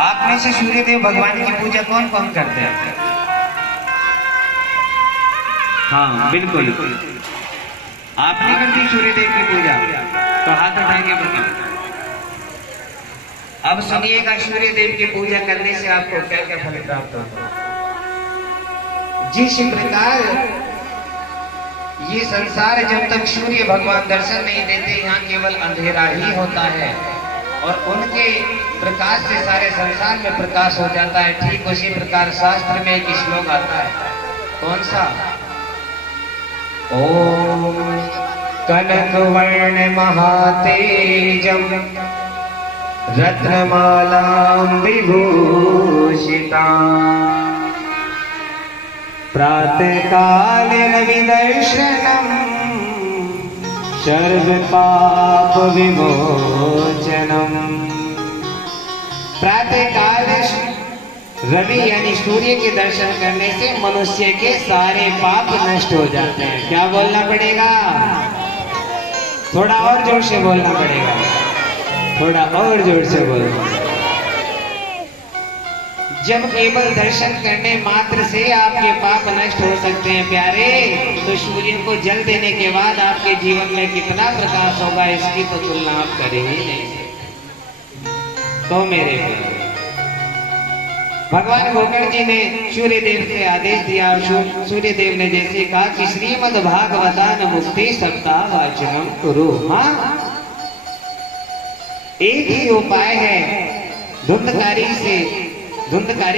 आप में से सूर्य देव भगवान की पूजा कौन कौन करते हैं? हाँ बिल्कुल, आपने करती सूर्य देव की पूजा, तो हाथ उठाएंगे बताओ। अब सुनिएगा, सूर्य देव की पूजा करने से आपको क्या क्या फल प्राप्त होता है। जिस प्रकार ये संसार जब तक सूर्य भगवान दर्शन नहीं देते, यहाँ केवल अंधेरा ही होता है और उनके प्रकाश से सारे संसार में प्रकाश हो जाता है। ठीक उसी प्रकार शास्त्र में एक श्लोक आता है, कौन सा? ओम कनकवर्ण महातेजम रत्नमालां विभूषिता प्रातःकाले विदर्शनम सर्व पाप विमोचनम। प्रातःकाल रवि यानी सूर्य के दर्शन करने से मनुष्य के सारे पाप नष्ट हो जाते हैं। क्या बोलना पड़ेगा? थोड़ा और जोर से बोलना पड़ेगा, थोड़ा और जोर से बोलना। जब केवल दर्शन करने मात्र से आपके पाप नष्ट हो सकते हैं प्यारे, तो सूर्य को जल देने के बाद आपके जीवन में कितना प्रकाश होगा, इसकी तो तुलना आप कर ही नहीं सकते। तो मेरे प्यारे, भगवान गोकर्ण जी ने सूर्य देव से आदेश दिया। सूर्य देव ने जैसे कहा कि श्रीमद् भागवतान मुक्ति सप्ताह वाचनम कुरु। हाँ, एक ही उपाय है धुंधकारी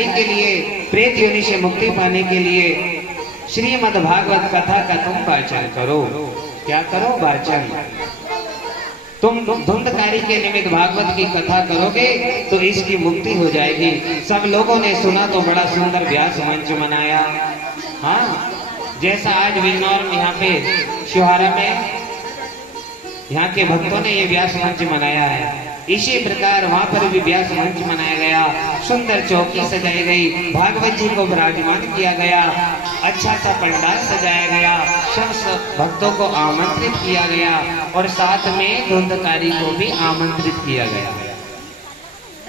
के लिए, प्रेत योनि से मुक्ति पाने के लिए श्रीमद् भागवत कथा का तुम वाचन करो। क्या करो? वाचन। तुम धुंधकारी के निमित्त भागवत की कथा करोगे तो इसकी मुक्ति हो जाएगी। सब लोगों ने सुना तो बड़ा सुंदर व्यास मंच मनाया। हाँ, जैसा आज बिजनौर यहाँ पे शिवहारा में यहाँ के भक्तों ने ये व्यास मंच मनाया है, इसी प्रकार वहां पर भी व्यास मंच मनाया गया। सुंदर चौकी सजाई गई, भागवत जी को विराजमान किया गया, अच्छा सा पंडाल सजाया गया, सब भक्तों को आमंत्रित किया गया और साथ में धुंधकारी को भी आमंत्रित किया गया।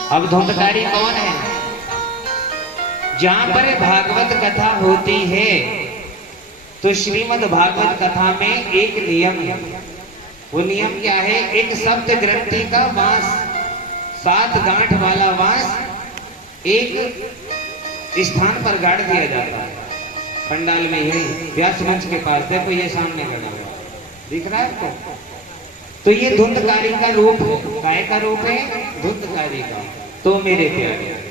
अब धुंधकारी कौन है? जहां पर भागवत कथा होती है तो श्रीमद् भागवत कथा में एक नियम है। वो नियम क्या है? एक सप्त ग्रंथि का बांस, 7 गांठ वाला बांस एक स्थान पर गाड़ दिया जाता है पंडाल में, यही व्यास मंच के पास। देखो ये सामने खड़ा हुआ दिख रहा है आपको? तो ये धुंधकारी का रूप है। काय का रूप है? धुंधकारी का। तो मेरे प्यारे,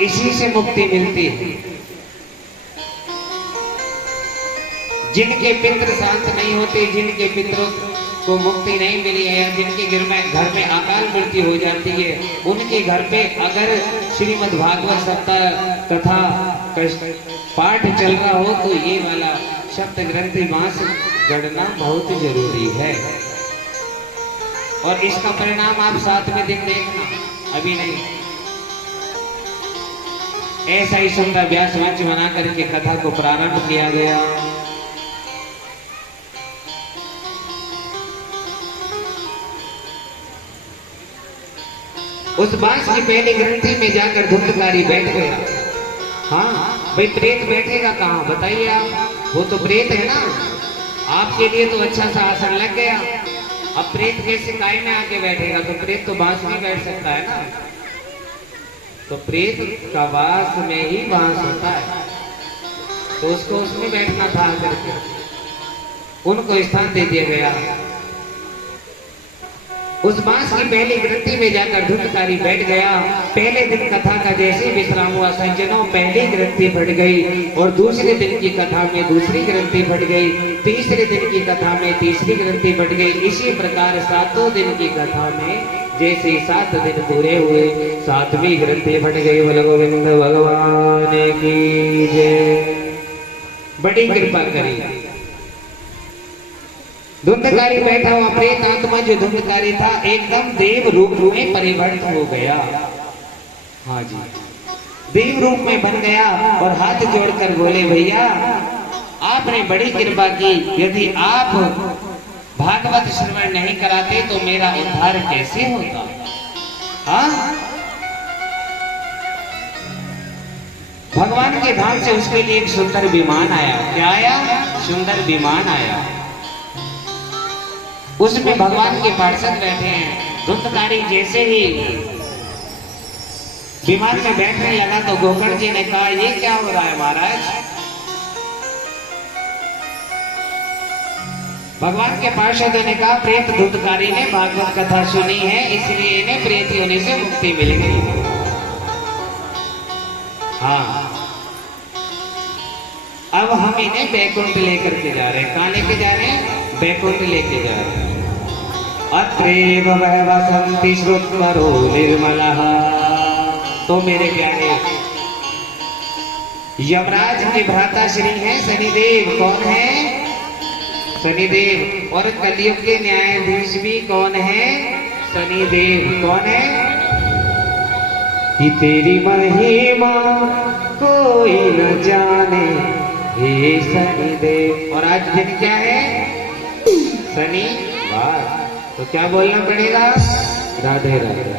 इसी से मुक्ति मिलती है। जिनके पितृ शांत नहीं होते, जिनके पितरों को मुक्ति नहीं मिली है, या जिनके घर में अकाल मृत्यु हो जाती है, उनके घर पे अगर श्रीमद् भागवत सप्ताह कथा पाठ चल रहा हो तो ये वाला सप्त ग्रंथि बांस गढ़ना बहुत जरूरी है। और इसका परिणाम आप 7वें दिन देखना, अभी नहीं। ऐसा ही सुंदर व्यास मंच बना करके कथा को प्रारंभ किया गया। उस बांस की पहली ग्रंथि में जाकर धुंधकारी बैठ गया। हाँ भाई, प्रेत बैठेगा कहाँ बताइए आप? वो तो प्रेत है ना। आपके लिए तो अच्छा सा आसन लग गया, अब प्रेत कैसे काय में आके बैठेगा? तो प्रेत तो बांस में बैठ सकता है ना। तो प्रेत का वास में ही बांस होता है, तो उसको उसमें बैठना था करके उनको स्थान दे दिया गया। उस बांस की पहली ग्रंथि में जाकर धुंधकारी बैठ गया। पहले दिन कथा का जैसे विश्राम हुआ सज्जनों, पहली ग्रंथि फट गई और दूसरे दिन की कथा में दूसरी ग्रंथि फट गई, तीसरे दिन की कथा में तीसरी ग्रंथि फट गई। इसी प्रकार 7 दिन की कथा में जैसे 7 दिन पूरे हुए, 7वीं ग्रंथि फट गई। बोलो गोविंद भगवान की जय। बड़ी कृपा करी। धुंधकारी बैठा हुआ प्रेत आत्मा जो धुंधकारी था एकदम देव रूप में परिवर्तित हो गया। हाँ जी, देव रूप में बन गया और हाथ जोड़कर बोले, भैया आपने बड़ी कृपा की। यदि आप भागवत श्रवण नहीं कराते तो मेरा उद्धार कैसे होगा? हाँ, भगवान के धाम से उसके लिए एक सुंदर विमान आया। क्या आया? सुंदर विमान आया। उसमें भगवान के पार्षद बैठे हैं। धुंधकारी जैसे ही विमान में बैठने लगा तो गोकर्ण जी ने कहा, ये क्या हो रहा है महाराज? भगवान के पार्षदों ने कहा, प्रेत धुंधकारी ने भागवत कथा सुनी है, इसलिए इन्हें प्रेत होने से मुक्ति मिल गई। हाँ, अब हम इन्हें बैकुंठ लेकर के जा रहे हैं। कहाँ लेके जा रहे हैं? बैकुंठ लेके जा रहे हैं। अत्रेव वसंति श्रुतवरो निर्मलः। तो मेरे प्यारे, यमराज के भ्राता श्री हैं शनिदेव। कौन है? शनिदेव। और कलयुग के न्यायाधीश भी कौन है? शनिदेव। कौन है? कि तेरी महिमा कोई न जाने हे शनिदेव। और आज दिन क्या है? शनिवार। तो क्या बोलना पड़ेगा? राधे राधे।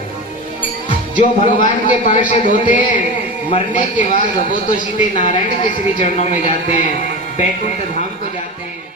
जो भगवान के पार्षद होते हैं, मरने के बाद वो तो सीधे नारायण के श्री चरणों में जाते हैं, बैकुंठ धाम को जाते हैं।